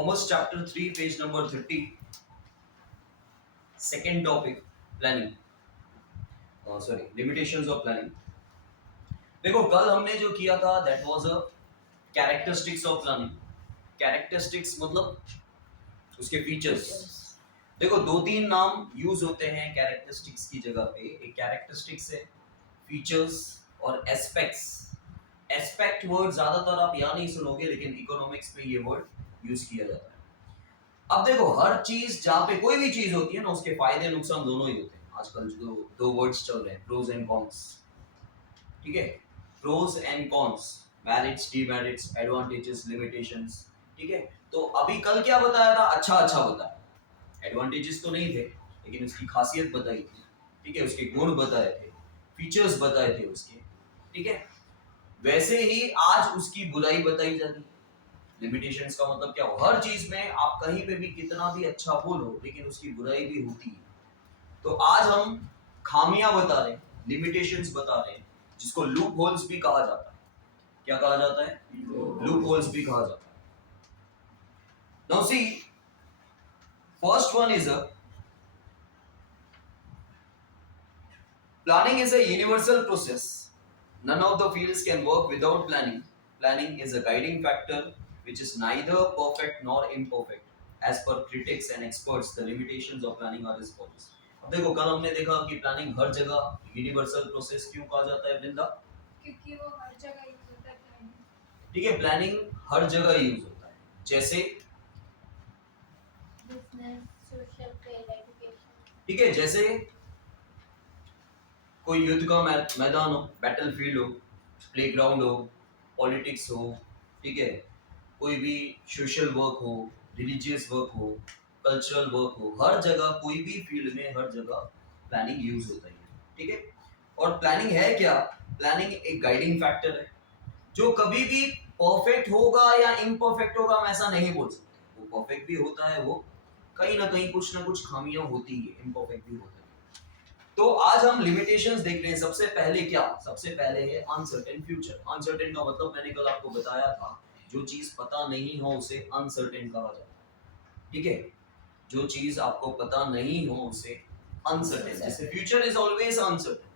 Commerce chapter 3 page number 30 second topic planning sorry limitations of planning. देखो कल हमने जो किया था that was a characteristics of planning. Characteristics मतलब उसके फीचर्स। देखो दो तीन नाम यूज होते हैं कैरेक्टरिस्टिक्स की जगह पे। एक कैरेक्टरिस्टिक्स है, फीचर्स और एस्पेक्ट्स। एस्पेक्ट वर्ड ज्यादातर आप यहाँ नहीं सुनोगे, लेकिन इकोनॉमिक्स में ये वर्ड यूज किया जाता है। अब देखो हर चीज, जहां पे कोई भी चीज होती है ना, उसके फायदे नुकसान दोनों ही होते हैं। आजकल जो दो वर्ड्स चल रहे हैं, प्रोज एंड कॉन्स, ठीक है। Pros and cons, merits, demerits, advantages, limitations, ठीक है। तो अभी कल क्या बताया था? अच्छा अच्छा बताया। एडवांटेजेस तो नहीं थे, लेकिन उसकी खासियत बताई थी, ठीक है। उसके गुण बताए थे, फीचर्स बताए थे उसके, ठीक है। वैसे ही आज उसकी बुराई बताई जाती है। लिमिटेशंस का मतलब क्या हो? हर चीज में आप कहीं पे भी कितना भी अच्छा बोलो, लेकिन उसकी बुराई भी होती है। तो आज हम खामियां बता रहे हैं, लिमिटेशंस बता रहे हैं, जिसको लूप होल्स भी कहा जाता है। क्या कहा जाता है? लूप होल्स भी कहा जाता है। Now see, first one is a planning is a universal process. None of the fields can work without planning. Planning is a guiding factor which is neither perfect nor imperfect. As per critics and experts, the limitations of planning are as follows. अब देखो कल हमने देखा कि planning हर जगह universal process क्यों कहा जाता है वृंदा? क्योंकि वो हर जगह यूज होता है प्लानिंग। ठीक है, प्लानिंग हर जगह यूज होता है। जैसे बिजनेस, सोशल फील्ड, एजुकेशन। ठीक है, जैसे कोई युद्ध का मैदान हो, बैटल फील्ड हो, प्लेग्राउंड हो, पॉलिटिक्स हो, ठीक है, कोई भी सोशल वर्क हो, रिलीजियस वर्क हो, कल्चरल वर्क हो, हर जगह कोई भी फील्ड में हर जगह प्लानिंग यूज होता है, ठीक है। और प्लानिंग है क्या? प्लानिंग एक गाइडिंग फैक्टर है जो कभी भी परफेक्ट होगा या इम्परफेक्ट होगा हम ऐसा नहीं बोल सकते। वो परफेक्ट भी होता है, वो कहीं ना कुछ खामियां होती है, इम्परफेक्ट भी होता है। तो आज हम लिमिटेशंस देख रहे हैं। सबसे पहले क्या? सबसे पहले है अनसर्टेन फ्यूचर। अनसर्टेन का मतलब मैंने कल आपको बताया था, जो चीज पता नहीं हो उसे अनसर्टेन कहा जाता है, ठीक है। जो चीज आपको पता नहीं हो उसे अनसर्टेन। जैसे फ्यूचर इज ऑलवेज अनसर्टेन,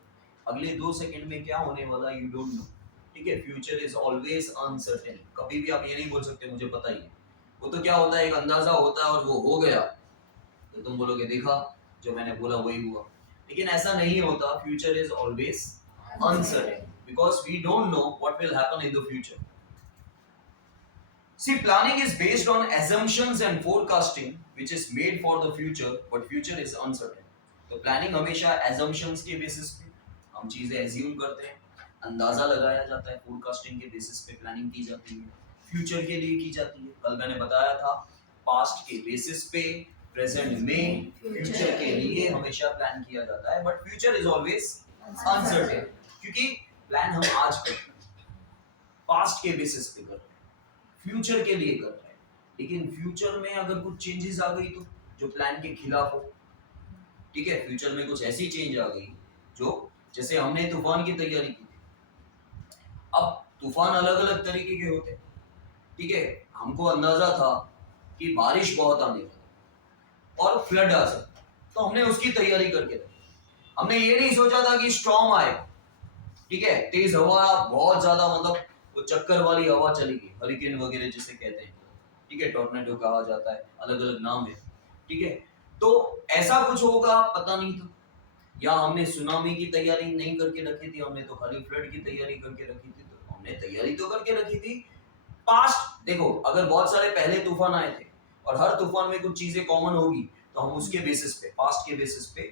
अगले 2 सेकंड में क्या होने वाला यू डोंट नो, ठीक है। Future is always uncertain. कभी भी आप ये नहीं बोल सकते मुझे पता ही है। वो तो क्या होता है, एक अंदाजा होता है और वो हो गया तो तुम बोलोगे देखा जो मैंने बोला वही हुआ, लेकिन ऐसा नहीं होता। Future is always uncertain because we don't know what will happen in the future. See, planning is based on assumptions and forecasting which is made for the future, but future is uncertain. तो planning हमेशा assumptions के basis पे हम चीजें assume करते हैं, अंदाजा लगाया जाता है, फोरकास्टिंग के बेसिस पे प्लानिंग की जाती है, फ्यूचर के लिए की जाती है। कल मैंने बताया था पास्ट के बेसिस पे, प्रेजेंट में, फ्यूचर के लिए हमेशा प्लान किया जाता है, but future is always uncertain क्योंकि प्लान हम आज करते हैं, पास्ट के बेसिस पे करते हैं, फ्यूचर के लिए कर रहे हैं। लेकिन फ्यूचर में अगर कुछ चेंजेस आ गई तो जो प्लान के खिलाफ हो, ठीक है। फ्यूचर में कुछ ऐसी चेंज आ गई जो, जैसे हमने तूफान की तैयारी की थी। अब तूफान अलग अलग तरीके के होते हैं, ठीक है। हमको अंदाजा था कि बारिश बहुत आने वाली और फ्लड आ सकता, तो हमने उसकी तैयारी करके रखी। हमने ये नहीं सोचा था कि स्टॉर्म आएगा, ठीक है, तेज हवा, बहुत ज्यादा, मतलब वो चक्कर वाली हवा चलेगी, हरिकेन वगैरह जिसे कहते हैं, ठीक है, टॉर्नेडो कहा जाता है, अलग अलग नाम है, ठीक है। तो ऐसा कुछ होगा पता नहीं था, या हमने सुनामी की तैयारी नहीं करके रखी थी, हमने तो खाली फ्लड की तैयारी करके रखी थी। तो हमने तैयारी तो करके रखी थी। पास्ट देखो, अगर बहुत सारे पहले तूफान आए थे और हर तूफान में कुछ चीजें कॉमन होगी, तो हम उसके बेसिस पे, पास्ट के बेसिस पे,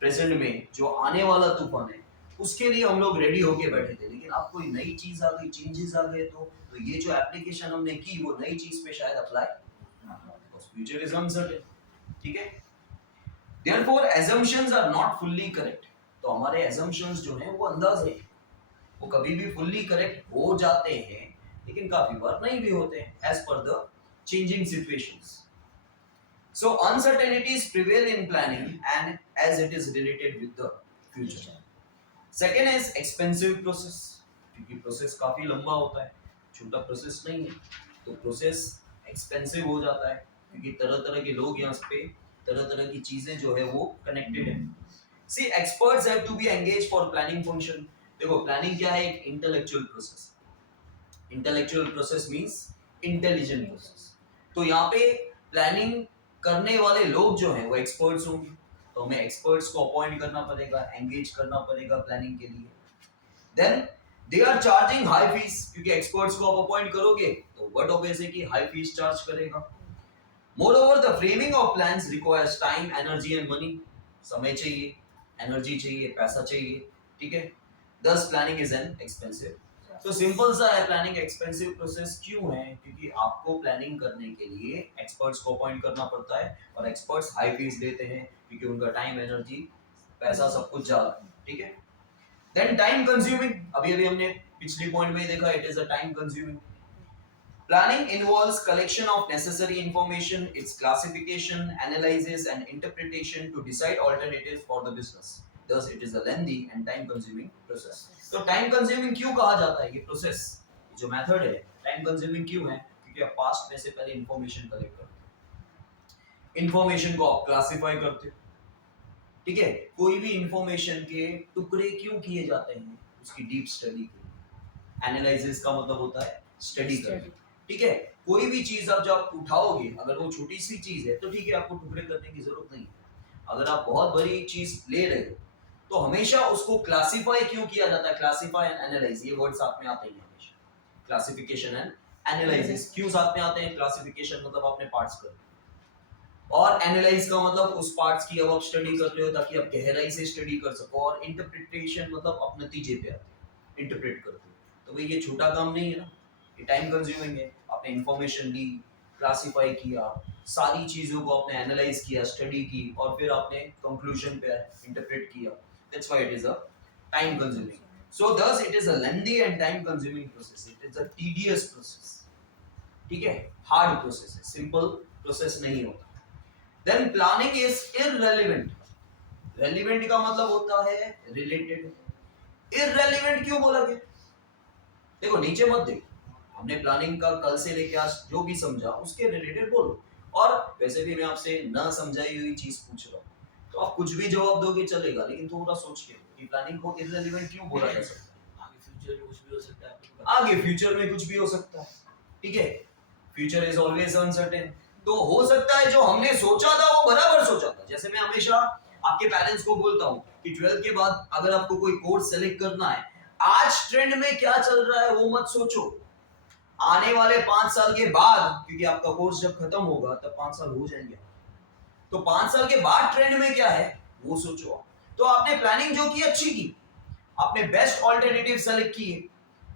प्रेजेंट में जो आने वाला तूफान है उसके लिए हम लोग रेडी होके बैठे थे। लेकिन अब कोई नई चीज आ गई, चेंजेस आ गए, तो ये जो एप्लीकेशन हमने की वो नई चीज पे शायद अप्लाई, फ्यूचर इज अनसर्टेन, ठीक है। Therefore assumptions are not fully correct. तो हमारे assumptions जो हैं वो अंदाजे हैं, वो कभी भी फुल्ली करेक्ट हो जाते हैं, लेकिन काफी बार नहीं भी होते हैं as per the changing situations. So uncertainties prevail in planning and as it is related with the future. Second is expensive process, क्योंकि प्रोसेस काफी लंबा होता है, छोटा प्रोसेस नहीं है। तो प्रोसेस एक्सपेंसिव हो जाता है, क्योंकि तरह तरह के लोग यहाँ पे, तरह तरह की चीजें जो है वो कनेक्टेड है। See experts have to be engage for planning function. देखो प्लानिंग क्या है, एक intellectual process. Intellectual process means intelligent process. तो यहाँ पे प्लानिंग करने वाले लोग जो हैं वो एक्सपर्ट्स होंगे, तो हमें एक्सपर्ट्स को अपॉइंट करना पड़ेगा, एंगेज करना पड़ेगा प्लानिंग के लिए। Then they are charging high fees, क्योंकि एक्सपर्ट्स को आप अपॉइंट करोगे तो व्हाट ऑब्वियस है कि हाई फीस चार्ज करेगा। मोreover the framing of plans requires time, energy and money। समय चाहिए, एनर्जी चाहिए, पैसा चाहिए, ठीक है। thus planning is an expensive। तो सिंपल सा है, प्लानिंग एक्सपेंसिव प्रोसेस क्यों है, क्योंकि आपको प्लानिंग करने के लिए एक्सपर्ट्स को अपॉइंट करना पड़ता है, और एक्सपर्ट्स हाई फीस देते हैं क्योंकि उनका टाइम, एनर्जी, पैसा सब कुछ ज्यादा है, ठीक है। देन टाइम कंज्यूमिंग, अभी अभी हमने पिछली पॉइंट में ही देखा, it is a time consuming. Planning involves collection of necessary information, its classification, analysis and interpretation to decide alternatives for the business। Thus it is a lengthy and time consuming process। तो time consuming क्यों कहा जाता है ये process, जो method है time consuming क्यों है, क्योंकि आप पास्ट में से पहले इंफॉर्मेशन कलेक्ट करते हो, इंफॉर्मेशन को आप क्लासिफाई करते हो, ठीक है। कोई भी इंफॉर्मेशन के टुकड़े क्यों किए जाते हैं, उसकी डीप स्टडी के लिए। एनालिसिस का मतलब होता है स्टडी करना, ठीक है। कोई भी चीज आप जब उठाओगे, अगर वो छोटी सी चीज है तो ठीक है, आपको टुकड़े करने की जरूरत नहीं है। अगर आप बहुत बड़ी चीज ले रहे हो तो हमेशा उसको क्लासिफाई क्यों किया जाता है, क्लासिफाई एंड एनालाइज, ये वर्ड साथ में आते हैं हमेशा। क्लासिफिकेशन एंड एनालिसिस क्यों साथ में आते हैं, क्लासिफिकेशन मतलब आपने पार्ट्स कर, और एनालाइज का मतलब उस पार्ट्स की अब आप स्टडी कर रहे हो ताकि आप गहराई से स्टडी कर सको, और इंटरप्रिटेशन मतलब आप नतीजे पे आते हो, इंटरप्रेट करते हो। तो भाई ये छोटा काम नहीं है ना, ये टाइम कंज्यूमिंग है। आपने इंफॉर्मेशन ली, क्लासिफाई किया, सारी चीजों को आपने एनालाइज किया, स्टडी की, और फिर आपने कंक्लूजन पे इंटरप्रेट किया। That's why it is a time consuming. So thus it is a lengthy and time consuming process, it is a tedious process, ठीक है, हार्ड प्रोसेस है, सिंपल प्रोसेस नहीं होता। Then planning is irrelevant. Relevant का मतलब होता है related. Irrelevant क्यों बोला गया, देखो नीचे मत देखो, हमने प्लानिंग का कल से लेके आज जो भी समझा उसके रिलेटेड बोलो। और वैसे भी मैं आपसे ना समझाई हुई चीज पूछ रहा हूँ, तो आप कुछ भी जवाब दोगे चलेगा, लेकिन थोड़ा सोच के कि प्लानिंग को इररेलेवेंट क्यों बोला जा सकता है। आगे फ्यूचर में कुछ भी हो सकता है, ठीक है। Future is always uncertain. तो हो सकता है जो हमने सोचा था वो बराबर सोचा था। जैसे मैं हमेशा आपके पेरेंट्स को बोलता हूँ कि 12th के बाद अगर आपको कोई कोर्स सेलेक्ट करना है, आज ट्रेंड में क्या चल रहा है वो मत सोचो, आने वाले 5 साल के बाद, क्योंकि आपका कोर्स जब खत्म होगा तब 5 साल हो जाएंगे, तो 5 साल के बाद ट्रेंड में क्या है वो सोचो। तो आपने प्लानिंग जो की अच्छी की, आपने बेस्ट ऑल्टरनेटिव सेलेक्ट किए,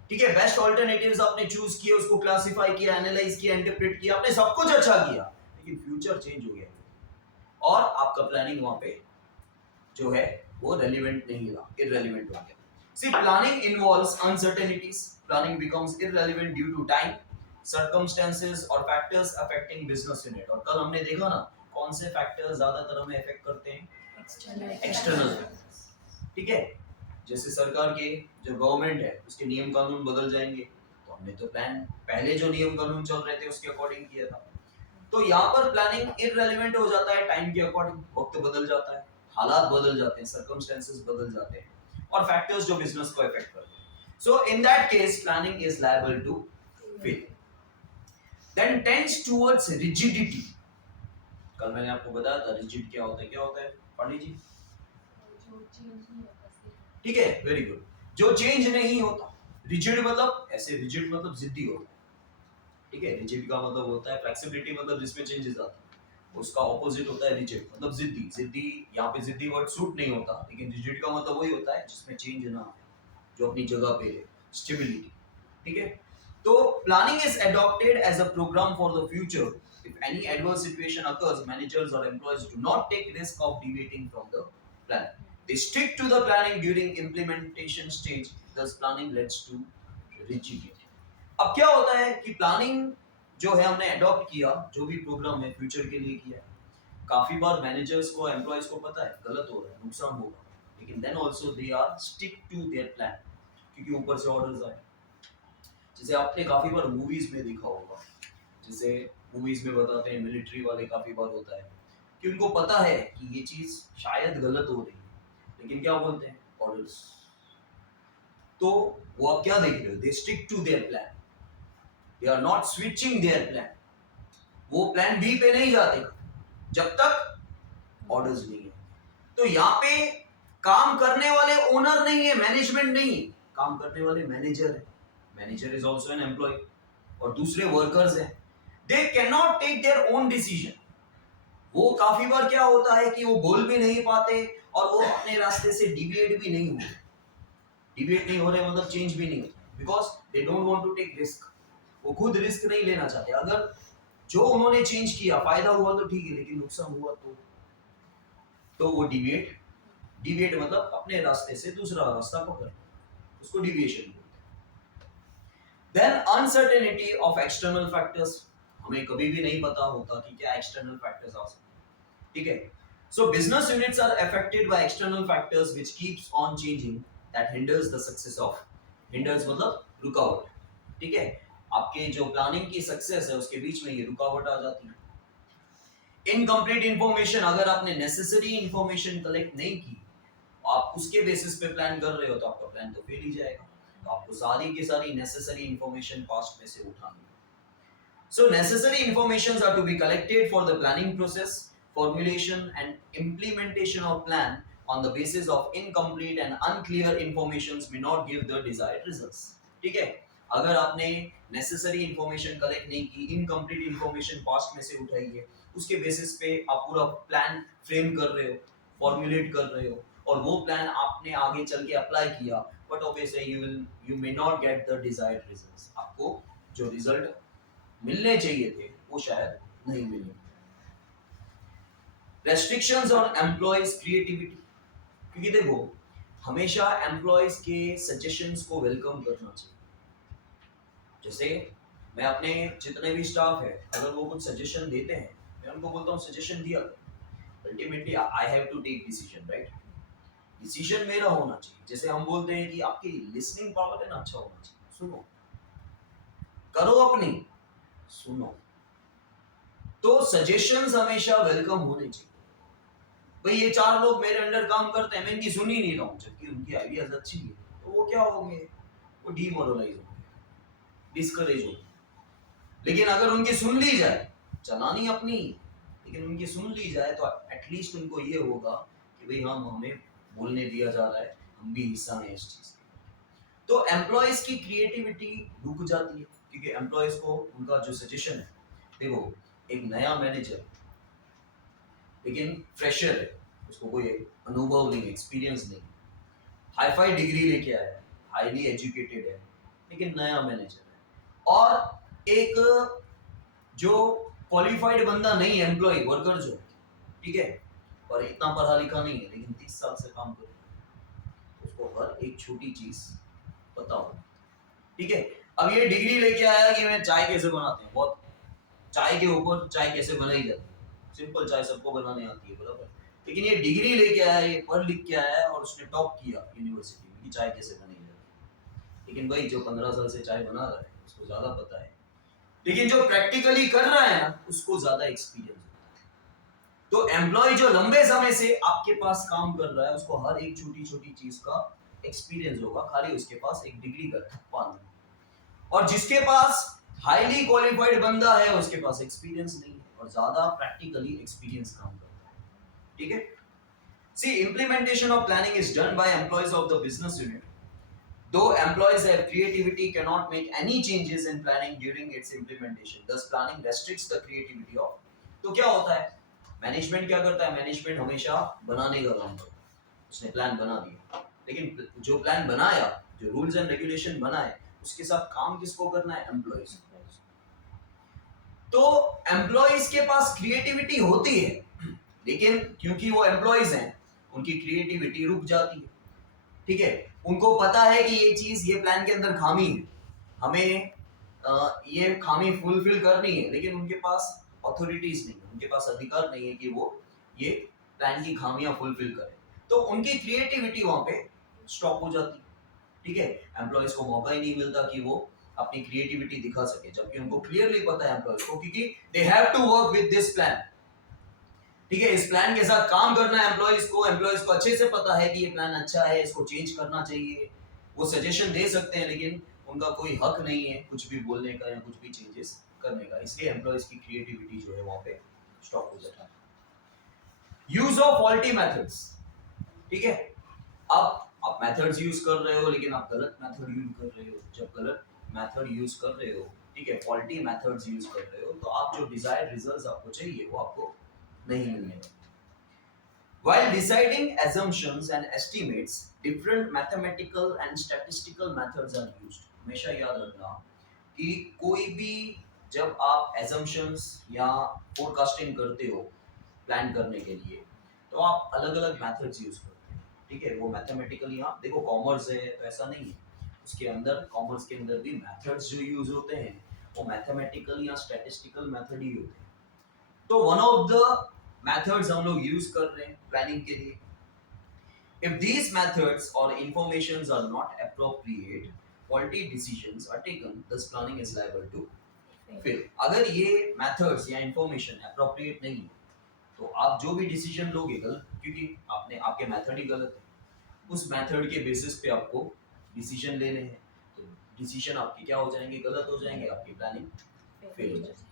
ठीक है, बेस्ट ऑल्टरनेटिव्स आपने चूज किए, उसको क्लासिफाई किया, एनालाइज किया, इंटरप्रेट किया, आपने सब कुछ अच्छा किया, लेकिन फ्यूचर चेंज हो गया और आपका प्लानिंग वहां पे जो है वो रेलेवेंट नहीं रहा, इररेलेवेंट हो गया। See, planning involves uncertainties. Planning becomes irrelevant due to time, circumstances or factors affecting business unit। और कल हमने देखा ना कौन से फैक्टर्स ज्यादातर हमें अफेक्ट करते हैं, एक्सटर्नल, ठीक है। जैसे सरकार के जो गवर्नमेंट है उसके नियम कानून बदल जाएंगे, तो हमने तो प्लान पहले जो नियम कानून चल रहे थे उसके अकॉर्डिंग किया था। तो यहाँ पर प्लानिंग इररेलेवेंट हो जाता है टाइम के अकॉर्डिंग, वक्त बदल जाता है, हालात बदल जाते हैं, सर्कमस्टेंसेस बदल जाते हैं, और फैक्टर्स जो बिजनेस को अफेक्ट करते हैं। So in that case planning is liable to fail. Then tends towards rigidity. कल मैंने आपको बताया था रिजिड क्या होता है, क्या होता है पंडित जी, ठीक है, वेरी गुड, जो चेंज नहीं होता। रिजिड मतलब ऐसे, रिजिड मतलब जिद्दी होता है, ठीक है। रिजिड का मतलब होता है फ्लेक्सिबिलिटी, मतलब जिसमें चेंजेस आते हैं, उसका ऑपोजिट होता है रिजिड, मतलब जिद्दी। जिद्दी यहाँ पे जिद्दी वर्ड सूट नहीं होता, लेकिन रिजिड का मतलब वही होता है जिसमें चेंज ना आए, जो अपनी जगह पे रहे, स्टेबिलिटी, ठीक है। तो planning is adopted as a program for the future। If any adverse situation occurs, managers or employees do not take risk of deviating from the plan। They stick to the planning during implementation stage। Thus planning leads to rigidity। अब क्या होता है कि planning जो है हमने adopt किया, जो भी प्रोग्राम है फ्यूचर के लिए किया, काफी बार मैनेजर्स को, एम्प्लॉयज को पता है गलत हो रहा है, नुकसान होगा, लेकिन then also they are stick to their plan, क्योंकि ऊपर से ऑर्डर्स आए। जैसे आपने काफी बार मूवीज में देखा होगा, जैसे मूवीज में बताते हैं, मिलिट्री वाले काफी बार होता है कि उनको पता है कि ये चीज शायद गलत हो रही है, लेकिन क्या बोलते हैं, ऑर्डर्स। तो वो आप क्या देख रहे हो, they stick to their plan, they are not switching their plan. वो प्लान बी पे नहीं जाते जब तक ऑर्डर्स नहीं है। तो यहाँ पे काम करने वाले ओनर नहीं है, मैनेजमेंट नहीं है, काम करने वाले मैनेजर है। Manager is also an employ, और दूसरे वर्कर्स हैं। They can not take their own decision. वो काफी बार क्या होता है कि वो बोल भी नहीं पाते और वो अपने रास्ते से डिविएट भी नहीं होते। डिविएट नहीं हो रहे मतलब चेंज भी नहीं होता, because they don't want to take risk. वो खुद रिस्क नहीं लेना चाहते। अगर जो उन्होंने चेंज किया फायदा हुआ तो ठीक है, लेकिन नुकसान हुआ तो वो डिविएट मतलब अपने रास्ते से दूसरा रास्ता पकड़, उसको डिविएशन बोलते हैं। Then uncertainty of external factors. हमें कभी भी नहीं पता होता कि क्या एक्सटर्नल फैक्टर्स आ सकते हैं, ठीक है। So business units are affected by external factors which keeps on changing, that hinders the success of. Hinders मतलब रुकावट, ठीक है। आपके जो प्लानिंग की सक्सेस है उसके बीच में ये रुकावट आ जाती है। इनकम्प्लीट इंफॉर्मेशन, अगर आपने नेसेसरी इंफॉर्मेशन कलेक्ट नहीं की, आप उसके बेसिस पे प्लान कर रहे हो तो आपका प्लान तो फेल ही जाएगा। तो आपको सारी की सारी नेसेसरी इंफॉर्मेशन पास्ट में से उठानी है। So necessary informations are to be collected for the planning process, formulation and implementation of plan on the basis of incomplete and unclear informations may not give the desired results. ठीक है, अगर आपने necessary information collect नहीं की, incomplete information past में से उठाई है, उसके बेसिस पे आप पूरा प्लान फ्रेम कर रहे हो, फॉर्मुलेट कर रहे हो, और वो प्लान आपने आगे चल के अप्लाई किया, but obviously you may not get the desired results. आपको जो रिजल्ट मिलने चाहिए थे वो शायद नहीं मिले। रेस्ट्रिक्शंस ऑन एम्प्लॉयज क्रिएटिविटी, क्योंकि देखो हमेशा एम्प्लॉयज के सजेशंस को वेलकम करना चाहिए। जैसे मैं अपने जितने भी स्टाफ है, अगर वो कुछ सजेशन देते हैं, मैं उनको बोलता हूँ सजेशन दिया, ultimately I have to take decision, right. Decision मेरा होना चाहिए। जैसे हम बोलते हैं कि आपकी लिसनिंग पावर है ना अच्छा होना चाहिए, सुनो, करो अपनी, सुनो। तो सजेशंस हमेशा वेलकम होने चाहिए। भाई ये 4 लोग मेरे अंडर काम करते हैं, मैं इनकी सुन ही नहीं रहा हूँ, जबकि उनकी आइडियाज अच्छी है, तो वो क्या होंगे, वो डीमोरलाइज होंगे, डिस्करेज होंगे। लेकिन अगर उनकी सुन ली जाए, चलानी अपनी, लेकिन उनकी सुन ली जाए तो एटलीस्ट उनको ये होगा कि भाई हाँ हमें बोलने दिया जा रहा है, हम भी हिस्सा हैं इस चीज का। तो एम्प्लॉयज की क्रिएटिविटी रुक जाती है, क्योंकि एम्प्लॉयज को उनका जो सजेशन है, देखो एक नया मैनेजर लेकिन फ्रेशर है, उसको कोई अनुभव नहीं, एक्सपीरियंस नहीं, हाई फाई डिग्री लेके आया है, हाईली एजुकेटेड है, लेकिन नया मैनेजर है। और एक जो क्वालिफाइड बंदा नहीं, एम्प्लॉय वर्कर जो, ठीक है, और इतना पढ़ा लिखा नहीं है लेकिन 30 साल से काम कर रहा है, उसको हर एक छोटी चीज पता हो, ठीक है। अब ये डिग्री लेके आया कि मैं चाय कैसे बनाते हैं, बहुत चाय के ऊपर चाय कैसे बनाई जाती है, सिंपल चाय सबको बनाने आती है, बराबर। लेकिन ये डिग्री लेके आया, ये पढ़ लिख के आया है और उसने टॉप किया यूनिवर्सिटी में कि चाय कैसे बनाई जाती है। लेकिन भाई जो 15 साल से चाय बना रहा है उसको ज्यादा पता है, लेकिन जो प्रैक्टिकली कर रहा है ना उसको ज्यादा एक्सपीरियंस होता है। तो एम्प्लॉय जो लंबे समय से आपके पास काम कर रहा है, उसको हर एक छोटी छोटी चीज का एक्सपीरियंस होगा, खाली उसके पास एक डिग्री का थप्पा नहीं। और जिसके पास हाईली क्वालिफाइड बंदा है उसके पास एक्सपीरियंस नहीं है और ज्यादा प्रैक्टिकली एक्सपीरियंस काम करता है, ठीक है। सी implementation of planning is done by employees of the business unit. Though employees have creativity, cannot make any changes in planning during its implementation. Thus planning restricts the creativity of. तो क्या होता है, management क्या करता है, management हमेशा बनाने का काम करता है। उसने प्लान बना दिया, लेकिन जो प्लान बनाया, जो रूल्स एंड रेगुलेशन बनाए, उसके साथ काम किसको करना है, एम्प्लॉयज। तो एम्प्लॉयज के पास क्रिएटिविटी होती है, लेकिन क्योंकि वो एम्प्लॉयज हैं उनकी क्रिएटिविटी रुक जाती है, ठीक है। उनको पता है कि ये चीज, ये प्लान के अंदर खामी है, हमें ये खामी फुलफिल करनी है, लेकिन उनके पास अथॉरिटीज नहीं है, उनके पास अधिकार नहीं है कि वो ये प्लान की खामियां फुलफिल करें। तो उनकी क्रिएटिविटी वहां पे स्टॉप हो जाती है, ठीक है। एम्प्लॉयज को मौका ही नहीं मिलता कि वो अपनी क्रिएटिविटी दिखा सके, जबकि उनको क्लियरली पता है एम्प्लॉयज को, क्योंकि they have to work with this plan. ठीक है, इस प्लान के साथ काम करना है एम्प्लॉयज को अच्छे से पता है कि ये प्लान अच्छा है, इसको चेंज करना चाहिए। वो सजेशन दे सकते हैं, लेकिन उनका कोई हक नहीं है कुछ भी बोलने का या कुछ भी चेंजेस करने का, इसलिए एम्प्लॉयज की क्रिएटिविटी जो है वहां पे स्टॉप हो जाता है। Use of faulty methods. ठीक है, अब आप मेथड्स यूज कर रहे हो लेकिन आप गलत मेथड यूज कर रहे हो। जब गलत मेथड यूज कर रहे हो, ठीक है, फॉल्टी मेथड्स यूज कर रहे हो, तो आप जो डिजायर्ड रिजल्ट्स आपको चाहिए वो आपको नहीं मिलेंगे। While deciding assumptions and estimates, different mathematical and statistical methods are used. हमेशा याद रखना कि कोई भी जब आप assumptions या forecasting करते हो प्लान करने के लिए, तो आप अलग-अलग methods यूज करते हैं। ठीक है, वो mathematical यहाँ देखो कॉमर्स है तो ऐसा नहीं है, उसके अंदर कॉमर्स के अंदर भी methods जो यूज होते हैं वो mathematical या statistical method ही होते हैं। तो one of the methods हम लोग यूज कर रहे हैं प्लानिंग के लिए। If these methods or informations are not appropriate, faulty decisions are taken, thus planning is liable to fail. अगर ये methods या information appropriate नहीं है, तो आप जो भी decision लोगे गलत, क्योंकि आपके method ही गलत है। उस method के basis पे आपको decision लेने हैं, तो decision आपके क्या हो जाएंगे, गलत हो जाएंगे, आपकी planning fail हो जाएगी।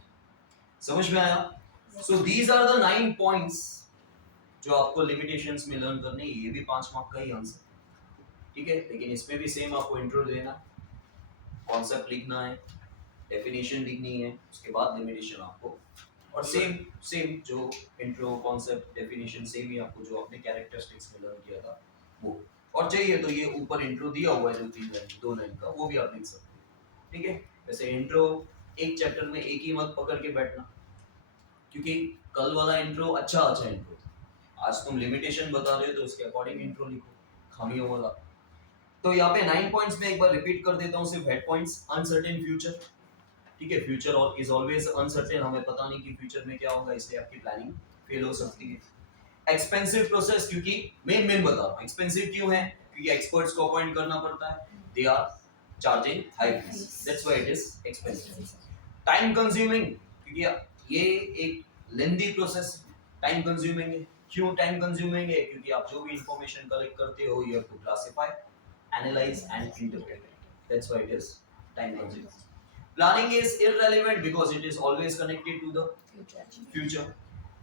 समझ में आया? So these are the 9 points जो आपको लिमिटेशंस में लर्न करने, ये भी 5 मार्क का ही आंसर। ठीक है, लेकिन इसमें भी सेम आपको इंट्रो देना, कॉन्सेप्ट लिखना है, डेफिनेशन लिखनी है, उसके बाद लिमिटेशन आपको, और सेम जो इंट्रो कॉन्सेप्ट डेफिनेशन सेम ही आपको जो आपने कैरेक्टरिस्टिक्स में लर्न किया था वो। और चाहिए तो ये ऊपर इंट्रो दिया हुआ है जो 2 लाइन का, वो भी आप लिख सकते हो। ठीक है, वैसे इंट्रो एक चैप्टर में एक ही मत पकड़ के बैठना, क्योंकि कल वाला इंट्रो अच्छा इंट्रो, आज तुम लिमिटेशन बता रहे हो तो उसके अकॉर्डिंग इंट्रो लिखो, खामियों वाला। तो यहाँ पे 9 पॉइंट्स में एक बार रिपीट कर देता हूँ, सिर्फ हेड पॉइंट्स। अनसर्टेन फ्यूचर, ठीक है, फ्यूचर और इज ऑलवेज अनसर्टेन, हमें पता नहीं कि फ्यूचर में क्या होगा, इसलिए आपकी प्लानिंग फेल हो सकती है। एक्सपेंसिव प्रोसेस, क्योंकि मेन बता रहा हूँ एक्सपेंसिव क्यों है, क्योंकि एक्सपर्ट्स को अपॉइंट करना पड़ता है, they are charging high fees, that's why it is expensive. Time consuming, क्योंकि ये एक लेंदी प्रोसेस, टाइम कंज्यूमिंग है। क्यों टाइम कंज्यूमिंग है, क्योंकि आप जो भी इंफॉर्मेशन कलेक्ट करते हो, you have to classify, analyse and interpret, that's why it is time consuming. Planning is irrelevant because it is always connected to the future.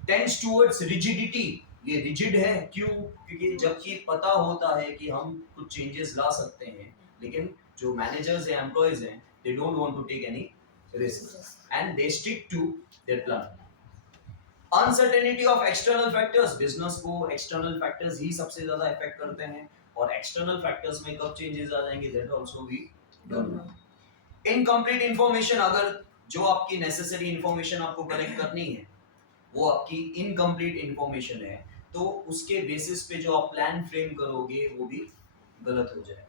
Tends towards rigidity, ये rigid है, क्यों, क्योंकि जबकि पता होता है कि हम कुछ चेंजेस ला सकते हैं, लेकिन जो मैनेजर्स या एम्प्लॉयज हैं, they don't want to take any risk and they stick to their plan. Uncertainty of external factors, business को एक्सटर्नल फैक्टर्स ही सबसे ज्यादा इफेक्ट करते हैं, और एक्सटर्नल फैक्टर्स में कब चेंजेस आ जाएंगे, that also we don't know. Incomplete information, अगर जो आपकी नेसेसरी इंफॉर्मेशन आपको कलेक्ट करनी है वो आपकी इनकम्प्लीट इंफॉर्मेशन है, तो उसके बेसिस पे जो आप प्लान फ्रेम करोगे वो भी गलत हो जाएगा।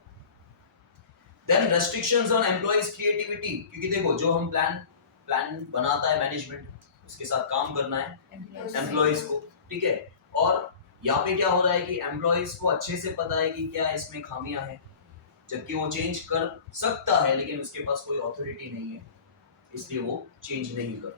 Then restrictions on employees creativity, क्योंकि देखो जो हम प्लान बनाता है मैनेजमेंट, उसके साथ काम करना है एम्प्लॉयज को, ठीक है, और यहाँ पे क्या हो रहा है कि एम्प्लॉयज को अच्छे से पता है कि क्या इसमें खामियां हैं, जबकि वो चेंज कर सकता है लेकिन उसके पास कोई अथॉरिटी नहीं है, इसलिए वो चेंज नहीं करता।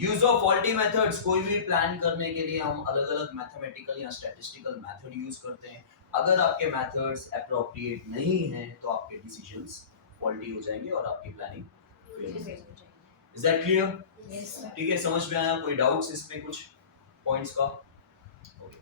यूज ऑफ फॉल्टी मेथड्स, कोई भी प्लान करने के लिए हम अलग अलग मैथमेटिकल या स्टैटिस्टिकल मेथड यूज करते हैं। अगर आपके मेथड्स एप्रोप्रिएट नहीं हैं तो आपके डिसीजंस फॉल्टी हो जाएंगे और आपकी प्लानिंग फेल हो जाएगी। Is that clear? Yes, sir. ठीक है, समझ में आया? कोई डाउट्स इसमें कुछ पॉइंट्स का? ओके।